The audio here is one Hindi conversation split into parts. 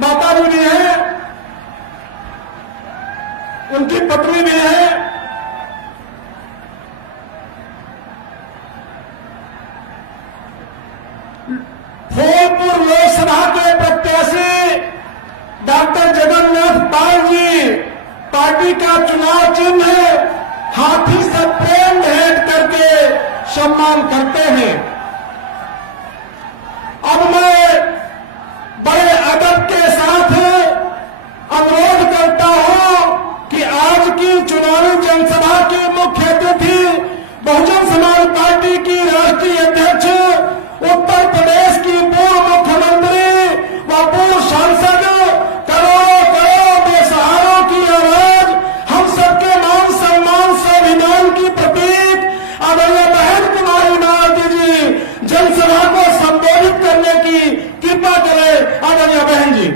माता जी भी है, उनकी पत्नी भी है, फूलपुर लोकसभा के प्रत्याशी डॉक्टर जगन्नाथ पाल जी पार्टी का चुनाव चिन्ह हाथी से प्रेम भेंट करके सम्मान करते हैं। अब मैं बड़े अदब के साथ अनुरोध करता हूं कि आज की चुनावी जनसभा की मुख्य अतिथि बहुजन समाज पार्टी की राष्ट्रीय अध्यक्ष, उत्तर प्रदेश की पूर्व मुख्यमंत्री व पूर्व सांसद, करोड़ों करोड़ बेसहारों की आवाज, हम सबके मान सम्मान स्वाभिमान की प्रतीक आदरणीय बहन कुमारी मायावती जी जनसभा को संबोधित करने की कृपा करें। आदरणीय बहन जी।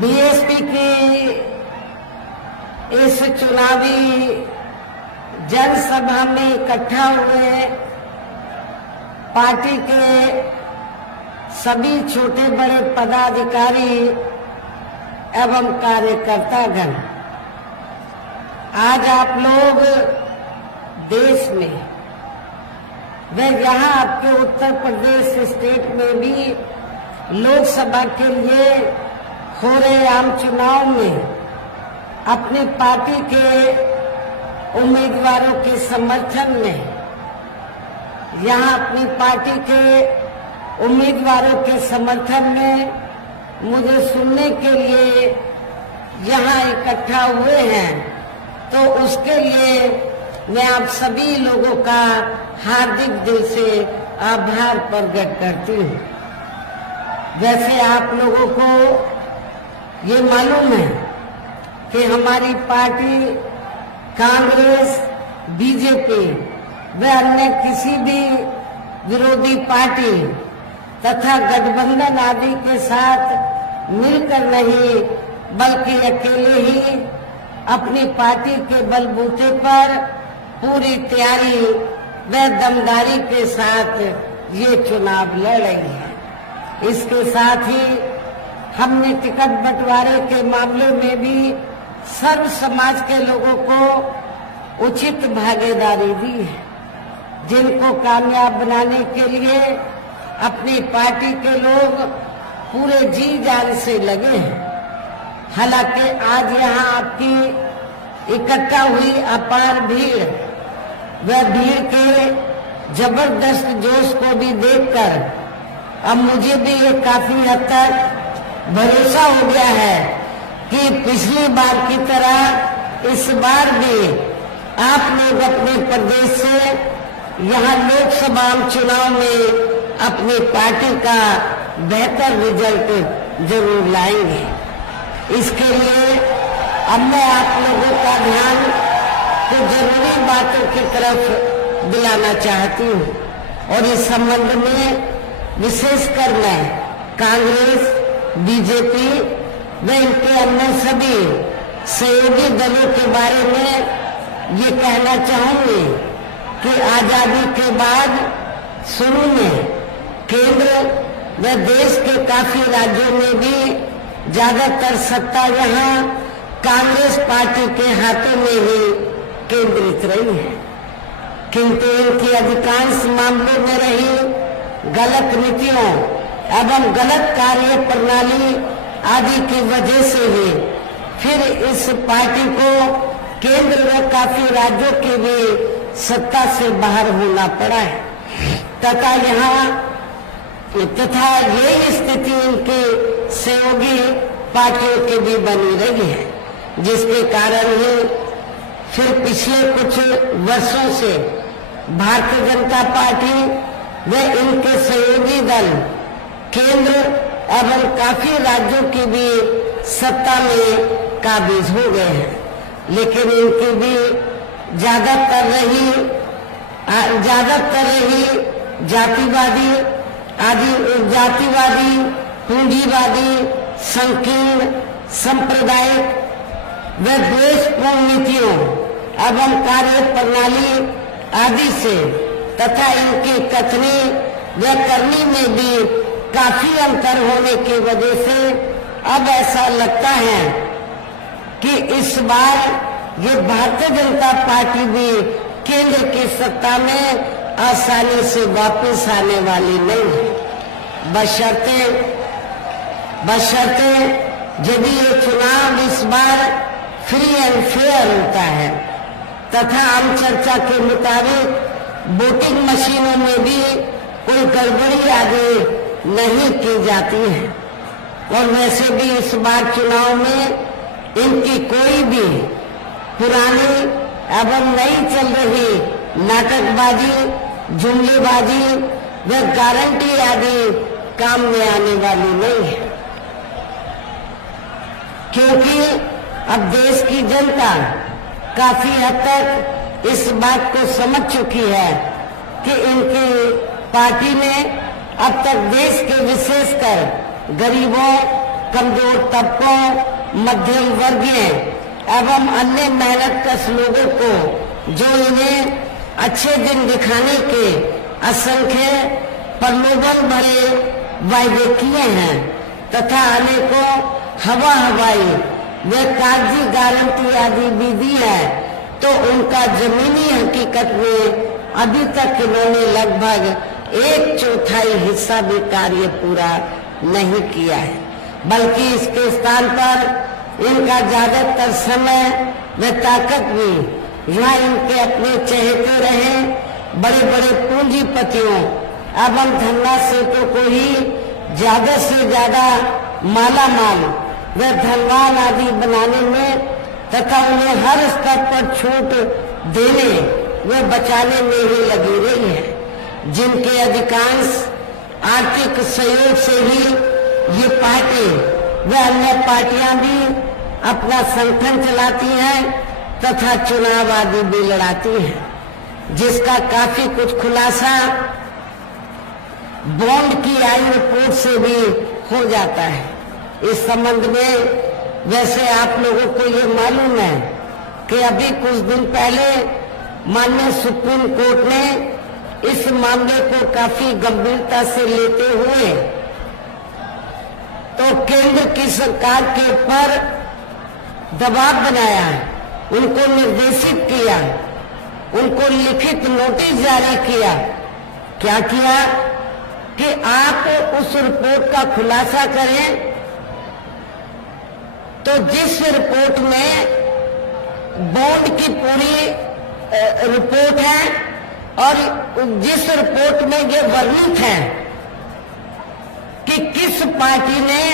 बीएसपी की इस चुनावी जनसभा में इकट्ठा हुए पार्टी के सभी छोटे बड़े पदाधिकारी एवं कार्यकर्तागण, आज आप लोग देश में व यहाँ आपके उत्तर प्रदेश स्टेट में भी लोकसभा के लिए हो रहे आम चुनाव में अपनी पार्टी के उम्मीदवारों के समर्थन में, यहाँ अपनी पार्टी के उम्मीदवारों के समर्थन में मुझे सुनने के लिए यहाँ इकट्ठा हुए हैं, तो उसके लिए मैं आप सभी लोगों का हार्दिक दिल से आभार प्रकट करती हूँ। वैसे आप लोगों को ये मालूम है कि हमारी पार्टी कांग्रेस, बीजेपी व अन्य किसी भी विरोधी पार्टी तथा गठबंधन आदि के साथ मिलकर नहीं, बल्कि अकेले ही अपनी पार्टी के बलबूते पर पूरी तैयारी व दमदारी के साथ ये चुनाव लड़ रही है। इसके साथ ही हमने टिकट बंटवारे के मामले में भी सर्व समाज के लोगों को उचित भागीदारी दी है, जिनको कामयाब बनाने के लिए अपनी पार्टी के लोग पूरे जी जान से लगे हैं। हालांकि आज यहाँ आपकी इकट्ठा हुई अपार भीड़ व भीड़ के जबरदस्त जोश को भी देखकर अब मुझे भी ये काफी हद तक भरोसा हो गया है कि पिछली बार की तरह इस बार भी आप लोग अपने प्रदेश से यहाँ लोकसभा चुनाव में अपनी पार्टी का बेहतर रिजल्ट जरूर लाएंगे। इसके लिए अब मैं आप लोगों का ध्यान कुछ जरूरी बातों की तरफ दिलाना चाहती हूँ और इस संबंध में विशेषकर मैं कांग्रेस, बीजेपी व इनके अन्य सभी सहयोगी दलों के बारे में ये कहना चाहूंगी कि आजादी के बाद शुरू में केंद्र व देश के काफी राज्यों में भी ज्यादातर सत्ता यहाँ कांग्रेस पार्टी के हाथों में ही केंद्रित रही है, किंतु इनकी अधिकांश मामलों में रही गलत नीतियों एवं गलत कार्य प्रणाली आदि की वजह से ही फिर इस पार्टी को केंद्र व काफी राज्यों के भी सत्ता से बाहर होना पड़ा है तथा ये स्थिति इनके सहयोगी पार्टियों की भी बनी रही है, जिसके कारण ही फिर पिछले कुछ वर्षों से भारतीय जनता पार्टी व इनके सहयोगी दल केंद्र एवं काफी राज्यों की भी सत्ता में काबिज हो गए हैं, लेकिन इनकी भी ज्यादातर रही जातिवादी, पूंजीवादी, संकीर्ण, सांप्रदायिक व द्वेषपूर्ण नीतियों एवं कार्य प्रणाली आदि से तथा इनकी कथनी व करनी में भी काफी अंतर होने की वजह से अब ऐसा लगता है कि इस बार ये भारतीय जनता पार्टी भी केंद्र की सत्ता में आसानी से वापस आने वाली नहीं है, बशर्ते यदि ये चुनाव इस बार फ्री एंड फेयर होता है तथा आम चर्चा के मुताबिक वोटिंग मशीनों में भी कोई गड़बड़ी आगे नहीं की जाती है। और वैसे भी इस बार चुनाव में इनकी कोई भी पुरानी एवं नई चल रही नाटकबाजी, जुमलेबाजी व गारंटी आदि काम में आने वाली नहीं है, क्योंकि अब देश की जनता काफी हद तक इस बात को समझ चुकी है कि इनकी पार्टी ने अब तक देश के विशेषकर गरीबों, कमजोर तबकों, मध्यम वर्गीय एवं अन्य मेहनतकश लोगों को जो इन्हें अच्छे दिन दिखाने के असंख्य प्रलोभन भरे वायदे किए हैं तथा अनेकों हवाई व कागजी गारंटी आदि भी दी है, तो उनका जमीनी हकीकत में अभी तक इन्होंने लगभग 1/4 हिस्सा भी कार्य पूरा नहीं किया है, बल्कि इसके स्थान पर इनका ज्यादातर समय व ताकत भी यहाँ इनके अपने चहेते रहे बड़े बड़े पूंजीपतियों एवं धन्ना सेठों को ही ज्यादा से ज्यादा माला माल व धनवान आदि बनाने में तथा उन्हें हर स्तर पर छूट देने व बचाने में ही लगी रही है, जिनके अधिकांश आर्थिक सहयोग से ही ये पार्टी व अन्य पार्टियां भी अपना संगठन चलाती हैं तथा चुनाव आदि भी लड़ाती हैं, जिसका काफी कुछ खुलासा बॉन्ड की आई रिपोर्ट से भी हो जाता है। इस संबंध में वैसे आप लोगों को ये मालूम है कि अभी कुछ दिन पहले माननीय सुप्रीम कोर्ट ने इस मामले को काफी गंभीरता से लेते हुए तो केंद्र की सरकार के ऊपर दबाव बनाया, उनको निर्देशित किया, उनको लिखित नोटिस जारी किया। क्या किया कि आप उस रिपोर्ट का खुलासा करें, तो जिस रिपोर्ट में बॉन्ड की पूरी रिपोर्ट है और जिस रिपोर्ट में ये वर्णित है कि किस पार्टी ने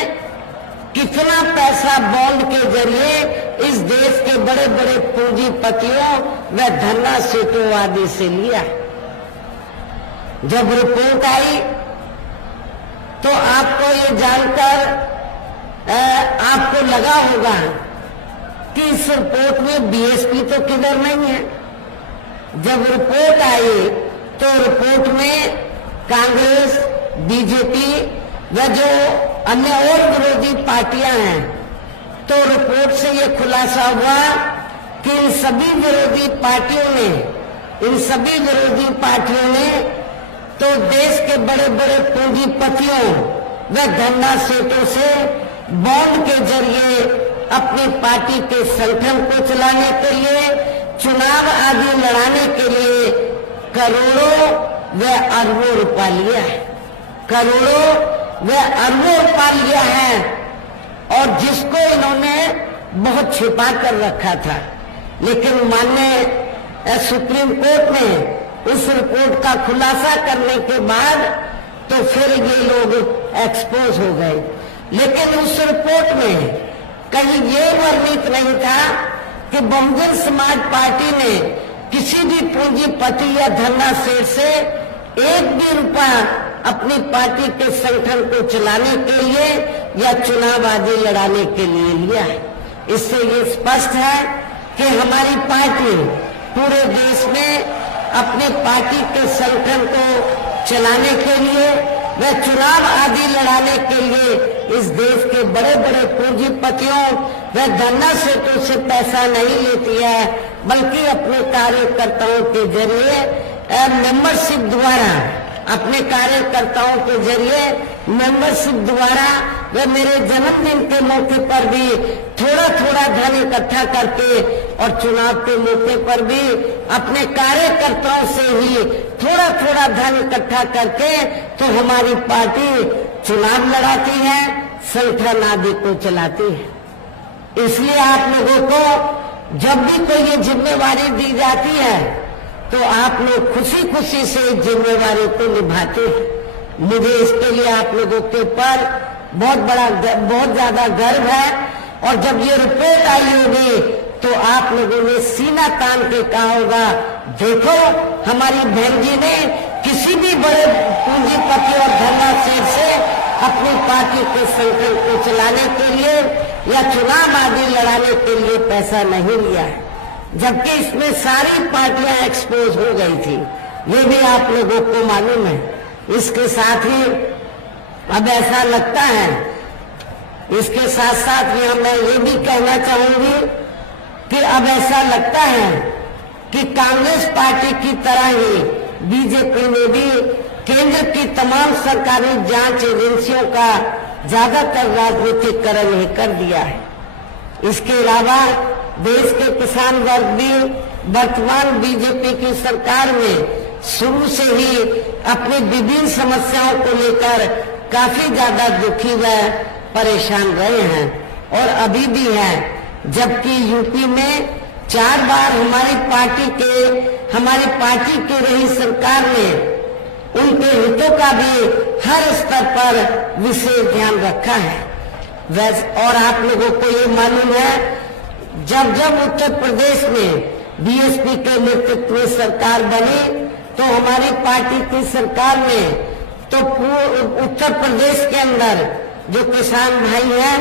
कितना पैसा बॉन्ड के जरिए इस देश के बड़े बड़े पूंजीपतियों व धन्ना सेठों आदि से लिया। जब रिपोर्ट आई तो आपको ये जानकर आपको लगा होगा कि इस रिपोर्ट में बीएसपी तो किधर नहीं है। जब रिपोर्ट आई तो रिपोर्ट में कांग्रेस, बीजेपी व जो अन्य और विरोधी पार्टियां हैं, तो रिपोर्ट से ये खुलासा हुआ कि इन सभी विरोधी पार्टियों ने तो देश के बड़े बड़े पूंजीपतियों व धन्ना सेठों से बॉन्ड के जरिए अपनी पार्टी के संगठन को चलाने के लिए, चुनाव आदि लड़ाने के लिए करोड़ों व अरबों रुपया लिया है, करोड़ों व अरबों रुपया लिया है, और जिसको इन्होंने बहुत छिपा कर रखा था। लेकिन माननीय सुप्रीम कोर्ट ने उस रिपोर्ट का खुलासा करने के बाद तो फिर ये लोग एक्सपोज हो गए। लेकिन उस रिपोर्ट में कहीं ये वर्णित नहीं था कि बहुजन समाज पार्टी ने किसी भी पूंजीपति या धन्ना सेठ से एक भी रुपया अपनी पार्टी के संगठन को चलाने के लिए या चुनाव आदि लड़ाने के लिए लिया है। इससे ये स्पष्ट है कि हमारी पार्टी पूरे देश में अपने पार्टी के संगठन को चलाने के लिए वे चुनाव आदि लड़ाने के लिए इस देश के बड़े बड़े पूंजीपतियों व धन्ना सेठों से पैसा नहीं लेती है, बल्कि अपने कार्यकर्ताओं के जरिए मेंबरशिप द्वारा मेंबरशिप द्वारा वे मेरे जन्मदिन के मौके पर भी थोड़ा थोड़ा धन इकट्ठा करके और चुनाव के मौके पर भी अपने कार्यकर्ताओं से ही थोड़ा थोड़ा धन इकट्ठा करके तो हमारी पार्टी चुनाव लड़ाती है, संगठन आदि को चलाती है। इसलिए आप लोगों को जब भी कोई ये जिम्मेवारी दी जाती है तो आप लोग खुशी खुशी से इस जिम्मेवारी को निभाते हैं। मुझे इसके लिए आप लोगों के ऊपर बहुत ज्यादा गर्व है। और जब ये रिपोर्ट आई होगी तो आप लोगों ने सीना तान के कहा होगा, देखो हमारी बहन जी ने किसी भी बड़े पूंजीपति और धन्ना सेठ से अपनी पार्टी के संगठन को चलाने के लिए या चुनाव आदि लड़ाने के लिए पैसा नहीं लिया है, जबकि इसमें सारी पार्टियां एक्सपोज हो गई थी। ये भी आप लोगों को मालूम है। इसके साथ ही अब ऐसा लगता है, इसके साथ साथ मैं ये भी कहना चाहूंगी कि अब ऐसा लगता है कि कांग्रेस पार्टी की तरह ही बीजेपी ने भी केंद्र की तमाम सरकारी जांच एजेंसियों का ज्यादातर राजनीतिकरण ही कर दिया है। इसके अलावा देश के किसान वर्ग भी वर्तमान बीजेपी की सरकार में शुरू से ही अपनी विभिन्न समस्याओं को लेकर काफी ज्यादा दुखी व परेशान रहे हैं और अभी भी है। जबकि यूपी में 4 बार हमारी पार्टी की रही सरकार ने उनके हितों का भी हर स्तर पर विशेष ध्यान रखा है। और आप लोगों को ये मालूम है, जब उत्तर प्रदेश में बीएसपी के नेतृत्व में सरकार बनी तो हमारी पार्टी की सरकार में तो उत्तर प्रदेश के अंदर जो किसान भाई हैं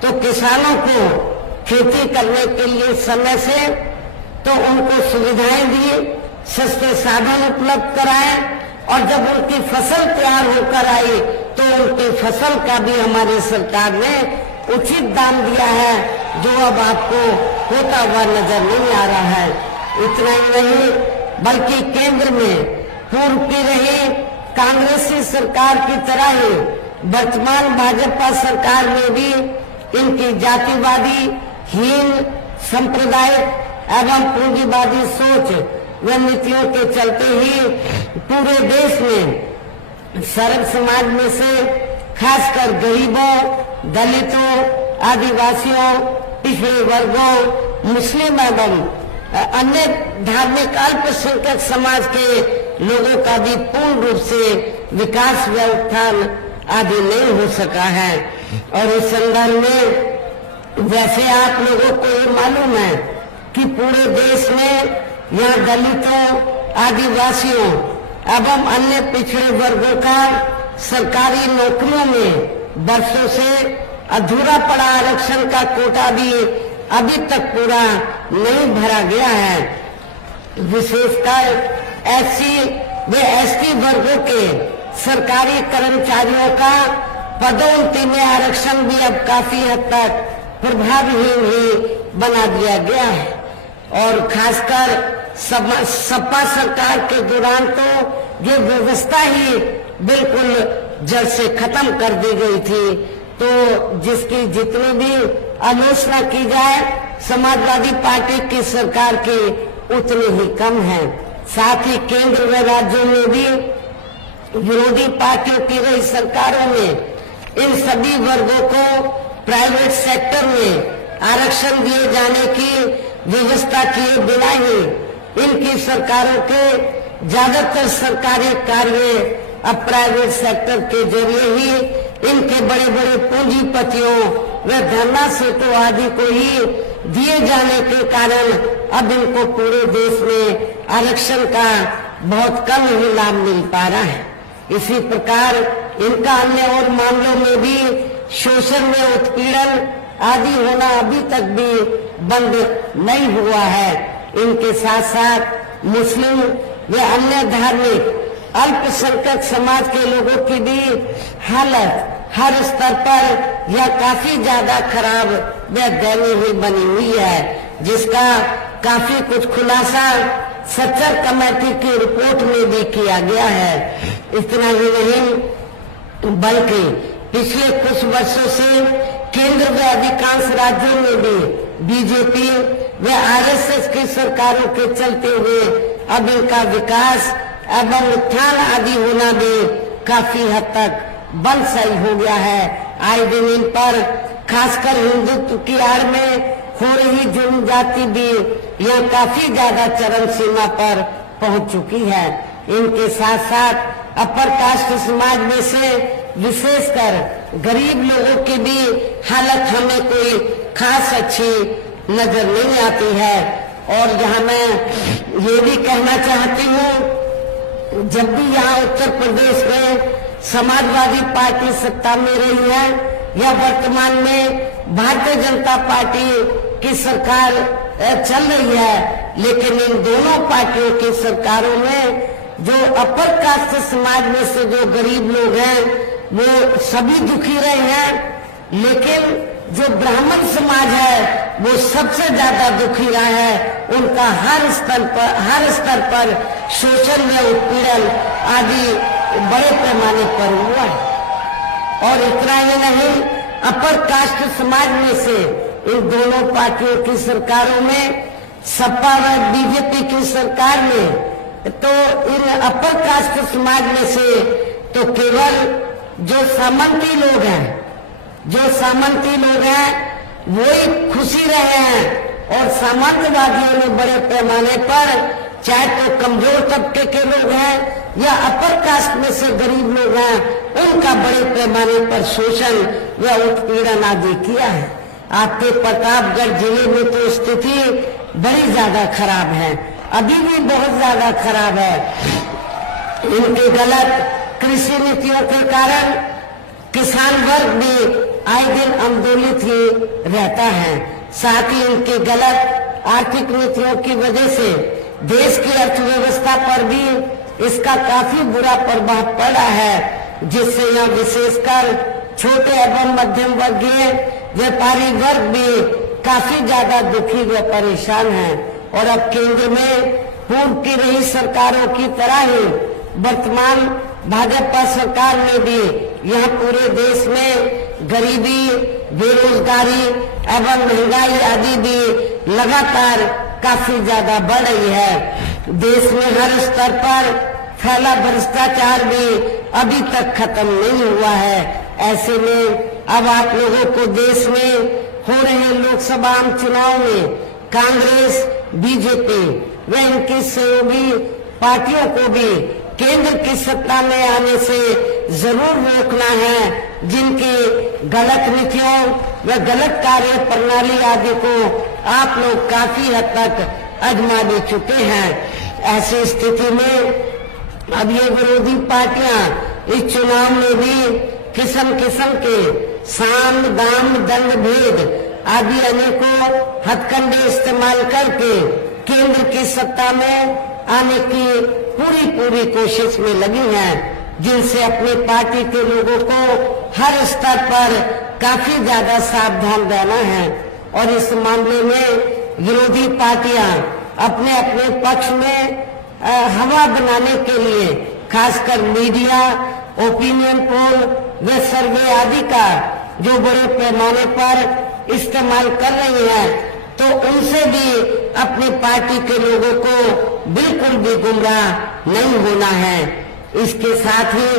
तो किसानों को खेती करने के लिए समय से तो उनको सुविधाएं दी, सस्ते साधन उपलब्ध कराए और जब उनकी फसल तैयार होकर आई तो उनकी फसल का भी हमारी सरकार ने उचित दाम दिया है, जो अब आपको होता हुआ नजर नहीं आ रहा है। इतना ही नहीं बल्कि केंद्र में पूर्व की रही कांग्रेसी सरकार की तरह ही वर्तमान भाजपा सरकार में भी इनकी जातिवादी, हीन, सांप्रदायिक एवं पूंजीवादी सोच व नीतियों के चलते ही पूरे देश में सर्व समाज में से खासकर गरीबों, दलितों, आदिवासियों, पिछड़े वर्गों, मुस्लिम एवं अन्य धार्मिक अल्पसंख्यक समाज के लोगों का भी पूर्ण रूप से विकास व उत्थान आदि नहीं हो सका है। और इस संदर्भ में वैसे आप लोगों को ये मालूम है कि पूरे देश में यहाँ दलितों, आदिवासियों एवं अन्य पिछड़े वर्गों का सरकारी नौकरियों में वर्षों से अधूरा पड़ा आरक्षण का कोटा भी अभी तक पूरा नहीं भरा गया है। विशेषकर एससी व एसटी वर्गों के सरकारी कर्मचारियों का पदोन्नति में आरक्षण भी अब काफी हद तक प्रभावहीन ही बना दिया गया है। और खासकर सपा सरकार के दौरान तो ये व्यवस्था ही बिल्कुल जड़ से खत्म कर दी गई थी। तो जिसकी जितनी भी आलोचना की जाए समाजवादी पार्टी की सरकार की उतनी ही कम है। साथ ही केंद्र व राज्यों में भी विरोधी पार्टियों की रही सरकारों में इन सभी वर्गों को प्राइवेट सेक्टर में आरक्षण दिए जाने की व्यवस्था किए बिना ही इनकी सरकारों के ज्यादातर सरकारी कार्य अब प्राइवेट सेक्टर के जरिए ही इनके बड़े बड़े पूंजीपतियों व धन्ना सेठों आदि को ही दिए जाने के कारण अब इनको पूरे देश में आरक्षण का बहुत कम ही लाभ मिल पा रहा है। इसी प्रकार इनका अन्य और मामलों में भी शोषण व उत्पीड़न आदि होना अभी तक भी बंद नहीं हुआ है। इनके साथ साथ मुस्लिम व अन्य धार्मिक अल्पसंख्यक समाज के लोगों की भी हालत हर स्तर पर यह काफी ज्यादा खराब व दयनीय ही बनी हुई है, जिसका काफी कुछ खुलासा सच्चर कमेटी की रिपोर्ट में भी किया गया है। इतना ही नहीं बल्कि पिछले कुछ वर्षों से केंद्र व अधिकांश राज्यों में भी बीजेपी व आरएसएस की सरकारों के चलते हुए अब इनका विकास एवं उत्थान आदि होना भी काफी हद तक बंद सही हो गया है। आए दिन इन पर खासकर हिंदुत्व की आड़ में हो रही जुर्म जाति भी यह काफी ज्यादा चरम सीमा पर पहुंच चुकी है। इनके साथ साथ अपर कास्ट समाज में से विशेषकर गरीब लोगों की भी हालत हमें कोई खास अच्छी नजर नहीं आती है। और यहाँ मैं ये भी कहना चाहती हूँ, जब भी यहाँ उत्तर प्रदेश में समाजवादी पार्टी सत्ता में रही है या वर्तमान में भारतीय जनता पार्टी की सरकार चल रही है, लेकिन इन दोनों पार्टियों की सरकारों में जो अपर कास्ट समाज में से जो गरीब लोग हैं वो सभी दुखी रहे हैं, लेकिन जो ब्राह्मण समाज है वो सबसे ज्यादा दुखी रहा है। उनका हर स्तर पर शोषण व उत्पीड़न आदि बड़े पैमाने पर हुआ है। और इतना ही नहीं, अपर कास्ट समाज में से इन दोनों पार्टियों की सरकारों में सपा व बीजेपी की सरकार में तो इन अपर कास्ट समाज में से तो केवल जो सामंती लोग हैं वो ही खुशी रहे हैं। और सामंतवादियों ने बड़े पैमाने पर चाहे तो कमजोर तबके के लोग हैं या अपर कास्ट में से गरीब लोग हैं, उनका बड़े पैमाने पर शोषण व उत्पीड़न आदि किया है। आपके प्रतापगढ़ जिले में तो स्थिति बड़ी ज्यादा खराब है, अभी भी बहुत ज्यादा खराब है। इनके गलत कृषि नीतियों के कारण किसान वर्ग भी आए दिन आंदोलित ही रहता है। साथ ही इनके गलत आर्थिक नीतियों की वजह से देश की अर्थव्यवस्था पर भी इसका काफी बुरा प्रभाव पड़ा है, जिससे यह विशेषकर छोटे एवं मध्यम वर्गीय व्यापारी वर्ग भी काफी ज्यादा दुखी व परेशान है। और अब केंद्र में पूर्व की रही सरकारों की तरह ही वर्तमान भाजपा सरकार में भी यह पूरे देश में गरीबी, बेरोजगारी एवं महंगाई आदि भी लगातार काफी ज्यादा बढ़ रही है। देश में हर स्तर पर फैला भ्रष्टाचार भी अभी तक खत्म नहीं हुआ है। ऐसे में अब आप लोगों को देश में हो रहे लोकसभा चुनाव में कांग्रेस, बीजेपी व इनकी सहयोगी पार्टियों को भी केंद्र की सत्ता में आने से जरूर रोकना है, जिनकी गलत नीतियों व गलत कार्य प्रणाली आदि को आप लोग काफी हद तक आजमा भी चुके हैं। ऐसी स्थिति में अब ये विरोधी पार्टियां इस चुनाव में भी किस्म किस्म के साम, दाम, दंड, भेद आदि अनेकों हथकंडे इस्तेमाल करके केंद्र की सत्ता में आने की पूरी कोशिश में लगी हैं, जिनसे अपनी पार्टी के लोगों को हर स्तर पर काफी ज्यादा सावधान रहना है। और इस मामले में विरोधी पार्टियां अपने अपने पक्ष में हवा बनाने के लिए खासकर मीडिया, ओपिनियन पोल व सर्वे आदि का जो बड़े पैमाने पर इस्तेमाल कर रही है, तो उनसे भी अपनी पार्टी के लोगों को बिल्कुल भी गुमराह नहीं होना है। इसके साथ ही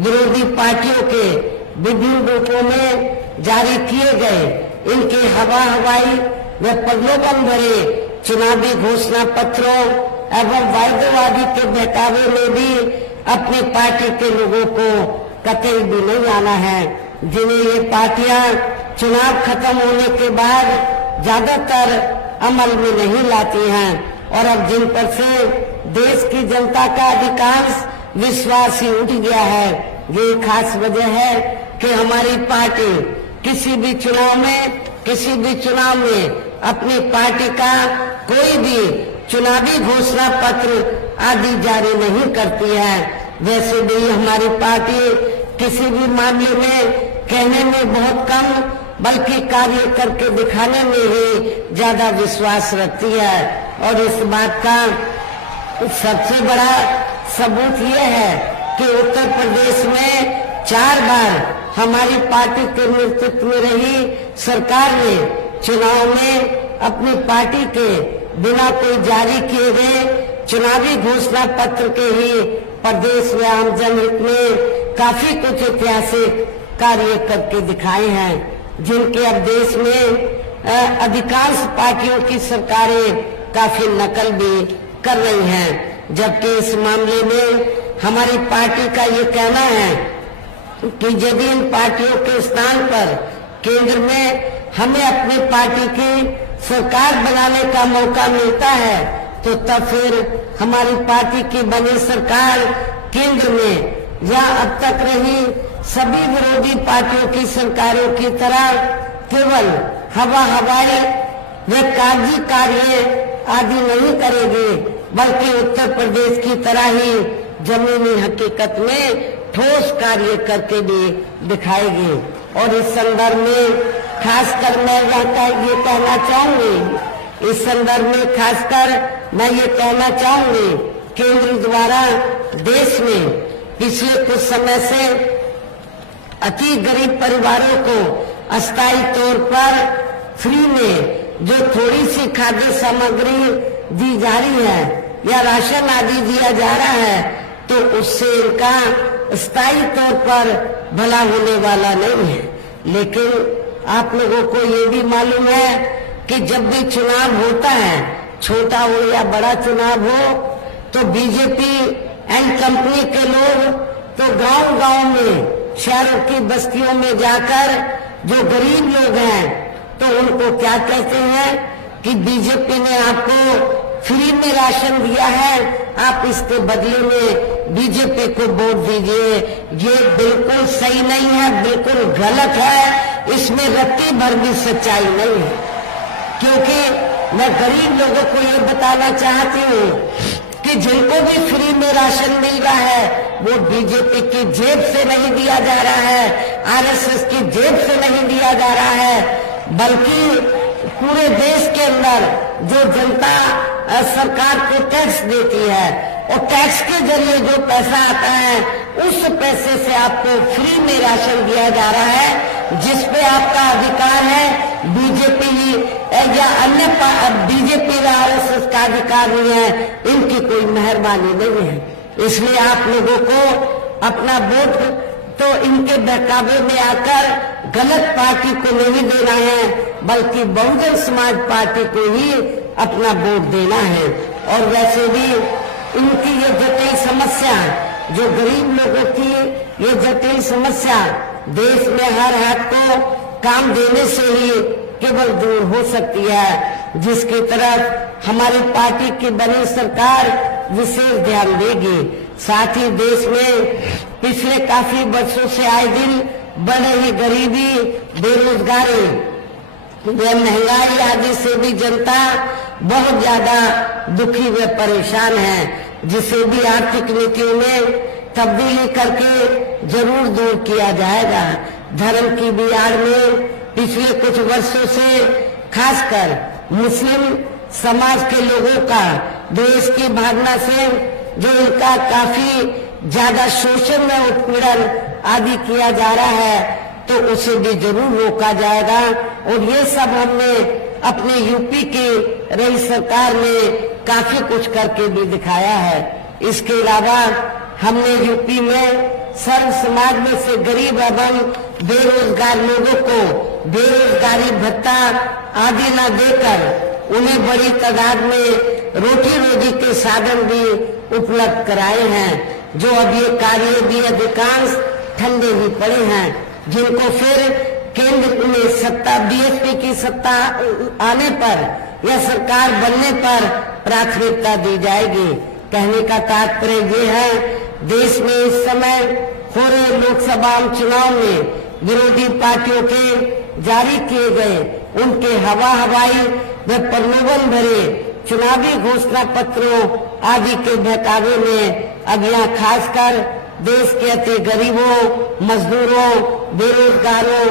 विरोधी पार्टियों के विभिन्न रूपों में जारी किए गए इनके हवाई व प्रलोभन भरे चुनावी घोषणा पत्रों एवं वायदेबाजी के बहकावे में भी अपनी पार्टी के लोगों को कतई भी नहीं आना है, जिन्हें ये पार्टियां चुनाव खत्म होने के बाद ज्यादातर अमल में नहीं लाती हैं। और अब जिन पर से देश की जनता का अधिकांश विश्वास ही उठ गया है, ये खास वजह है कि हमारी पार्टी किसी भी चुनाव में अपनी पार्टी का कोई भी चुनावी घोषणा पत्र आदि जारी नहीं करती है। वैसे भी हमारी पार्टी किसी भी मामले में कहने में बहुत कम बल्कि कार्य करके दिखाने में ही ज्यादा विश्वास रखती है। और इस बात का सबसे बड़ा सबूत यह है कि उत्तर प्रदेश में 4 बार हमारी पार्टी के नेतृत्व में रही सरकार ने चुनाव में अपनी पार्टी के बिना कोई जारी किए गए चुनावी घोषणा पत्र के ही प्रदेश में आम जनहित में काफी कुछ ऐतिहासिक कार्य करके दिखाए हैं, जिनके अब देश में अधिकांश पार्टियों की सरकारें काफी नकल भी कर रही हैं। जबकि इस मामले में हमारी पार्टी का ये कहना है कि यदि इन पार्टियों के स्थान पर केंद्र में हमें अपनी पार्टी की सरकार बनाने का मौका मिलता है तो तब फिर हमारी पार्टी की बनी सरकार केंद्र में या अब तक रही सभी विरोधी पार्टियों की सरकारों की तरह केवल हवाई व कागजी कार्य आदि नहीं करेगी, बल्कि उत्तर प्रदेश की तरह ही जमीनी हकीकत में ठोस कार्य करके भी दिखाएगी। और इस संदर्भ में खासकर मैं ये कहना चाहूंगी, इस संदर्भ में खासकर मैं ये कहना चाहूंगी, केंद्र द्वारा देश में पिछले कुछ समय से अति गरीब परिवारों को अस्थायी तौर पर फ्री में जो थोड़ी सी खाद्य सामग्री दी जा रही है या राशन आदि दिया जा रहा है, तो उससे इनका स्थायी तौर पर भला होने वाला नहीं है। लेकिन आप लोगों को ये भी मालूम है कि जब भी चुनाव होता है, छोटा हो या बड़ा चुनाव हो, तो बीजेपी एंड कंपनी के लोग तो गांव-गांव में, शहरों की बस्तियों में जाकर जो गरीब लोग हैं तो उनको क्या कहते हैं कि बीजेपी ने आपको फ्री में राशन दिया है, आप इसके बदले में बीजेपी को वोट दीजिए। ये बिल्कुल सही नहीं है, बिल्कुल गलत है, इसमें रत्ती भर भी सच्चाई नहीं है। क्योंकि मैं गरीब लोगों को ये बताना चाहती हूँ कि जिनको भी फ्री में राशन मिल रहा है वो बीजेपी की जेब से नहीं दिया जा रहा है, आरएसएस की जेब से नहीं दिया जा रहा है, बल्कि पूरे देश के अंदर जो जनता सरकार को टैक्स देती है और टैक्स के जरिए जो पैसा आता है उस पैसे से आपको फ्री में राशन दिया जा रहा है, जिस पे आपका अधिकार है। बीजेपी या अन्य बीजेपी या आरएसएस का अधिकार नहीं है, इनकी कोई मेहरबानी नहीं है। इसलिए आप लोगों को अपना वोट तो इनके बहकावे में आकर गलत पार्टी को नहीं देना है, बल्कि बहुजन समाज पार्टी को ही अपना वोट देना है। और वैसे भी इनकी ये जटिल समस्या, जो गरीब लोगों की ये जटिल समस्या देश में हर हाथ को काम देने से ही केवल दूर हो सकती है, जिसकी तरफ हमारी पार्टी की बनी सरकार विशेष ध्यान देगी। साथ ही देश में पिछले काफी वर्षों से आए दिन बढ़ रही गरीबी, बेरोजगारी व महंगाई आदि से भी जनता बहुत ज्यादा दुखी व परेशान है, जिसे भी आर्थिक नीतियों में तब्दीली करके जरूर दूर किया जाएगा। धर्म की बिगाड़ में पिछले कुछ वर्षों से खासकर मुस्लिम समाज के लोगों का देश की भावना से जो इनका काफी ज्यादा शोषण व उत्पीड़न आदि किया जा रहा है, तो उसे भी जरूर रोका जाएगा। और ये सब हमने अपने यूपी की रही सरकार में काफी कुछ करके भी दिखाया है। इसके अलावा हमने यूपी में सर्व समाज में से गरीब एवं बेरोजगार लोगों को बेरोजगारी भत्ता आदि न देकर उन्हें बड़ी तादाद में रोटी रोजी के साधन भी उपलब्ध कराए हैं, जो अब ये कार्य भी अधिकांश ठंडे ही पड़े हैं, जिनको फिर केंद्र में सत्ता बीएसपी की सत्ता आने पर या सरकार बनने पर प्राथमिकता दी जाएगी। कहने का तात्पर्य ये है, देश में इस समय हो रहे लोकसभा चुनाव में विरोधी पार्टियों के जारी किए गए उनके हवाई व प्रलोभन भरे चुनावी घोषणा पत्रों आदि के बहकावे में अब यहाँ खासकर देश के अति गरीबों, मजदूरों, बेरोजगारों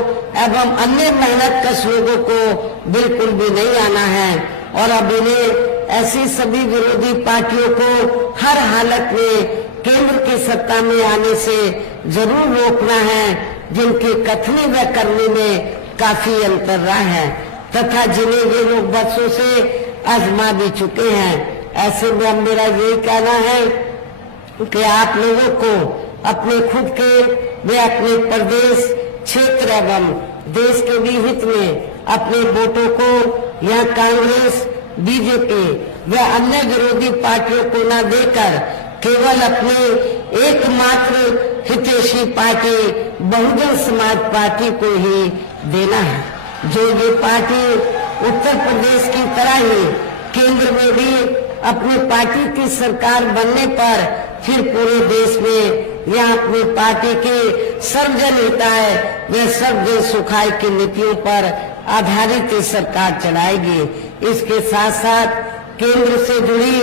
एवं अन्य मेहनतकश लोगों को बिल्कुल भी नहीं आना है। और अब इन्हें ऐसी सभी विरोधी पार्टियों को हर हालत में केंद्र की सत्ता में आने से जरूर रोकना है, जिनकी कथनी व करनी में काफी अंतर रहा है तथा जिन्हें ये लोग बरसों से आजमा भी चुके हैं। ऐसे में अब मेरा यही कहना है कि आप लोगों को अपने खुद के व अपने प्रदेश, क्षेत्र एवं देश के भी हित में अपने वोटों को यहाँ कांग्रेस, बीजेपी व अन्य विरोधी पार्टियों को न देकर केवल अपने एकमात्र हितैषी पार्टी बहुजन समाज पार्टी को ही देना है। जो ये पार्टी उत्तर प्रदेश की तरह ही केंद्र में भी अपनी पार्टी की सरकार बनने पर फिर पूरे देश में यहाँ अपनी पार्टी के सर्वजन हिताय व सर्वजन सुखाय की नीतियों पर आधारित सरकार चलाएगी। इसके साथ साथ केंद्र से जुड़ी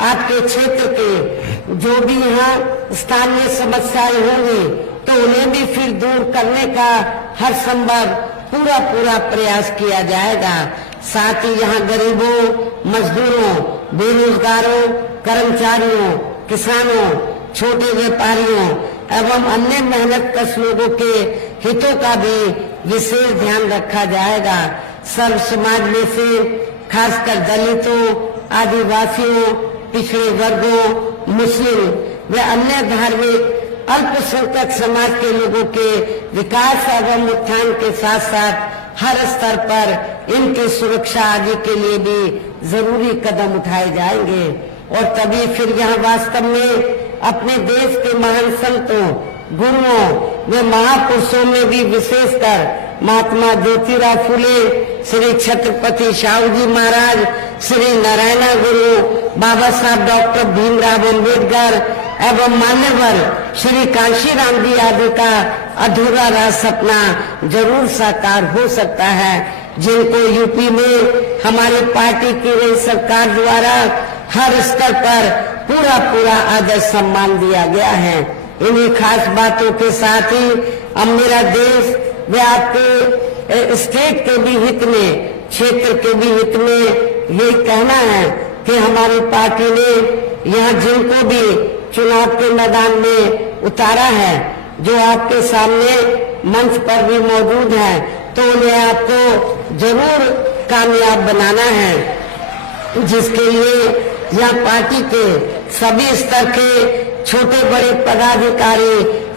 आपके क्षेत्र के जो भी यहाँ स्थानीय समस्याएं होंगी तो उन्हें भी फिर दूर करने का हर संभव पूरा प्रयास किया जाएगा। साथ ही यहाँ गरीबों, मजदूरों, बेरोजगारों, कर्मचारियों, किसानों, छोटे व्यापारियों एवं अन्य मेहनतकश लोगों के हितों का भी विशेष ध्यान रखा जाएगा। सर्व समाज में से खासकर दलितों, आदिवासियों, पिछड़े वर्गों, मुस्लिम व अन्य धार्मिक अल्पसंख्यक समाज के लोगों के विकास एवं उत्थान के साथ साथ हर स्तर पर इनकी सुरक्षा आदि के लिए भी जरूरी कदम उठाए जाएंगे। और तभी फिर यहाँ वास्तव में अपने देश के महान संतों, गुरुओं व महापुरुषों में भी विशेषकर महात्मा ज्योतिराव फुले, श्री छत्रपति शाहू जी महाराज, श्री नारायण गुरु, बाबा साहब डॉक्टर भीमराव अम्बेडकर एवं मान्यवर श्री कांशीराम जी आदि का अधूरा रहा सपना जरूर साकार हो सकता है, जिनको यूपी में हमारी पार्टी की गई सरकार द्वारा हर स्तर पर पूरा आदर सम्मान दिया गया है। इन्हीं खास बातों के साथ ही अब मेरा देश व आपके स्टेट के भी हित में, क्षेत्र के भी हित में यही कहना है कि हमारी पार्टी ने यहाँ जिनको भी चुनाव के मैदान में उतारा है, जो आपके सामने मंच पर भी मौजूद है, तो उन्हें आपको जरूर कामयाब बनाना है, जिसके लिए यहाँ पार्टी के सभी स्तर के छोटे बड़े पदाधिकारी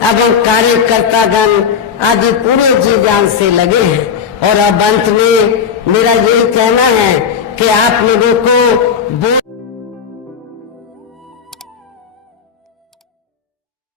एवं कार्यकर्तागण आदि पूरे जी जान से लगे हैं। और अब अंत में मेरा यही कहना है कि आप लोगों को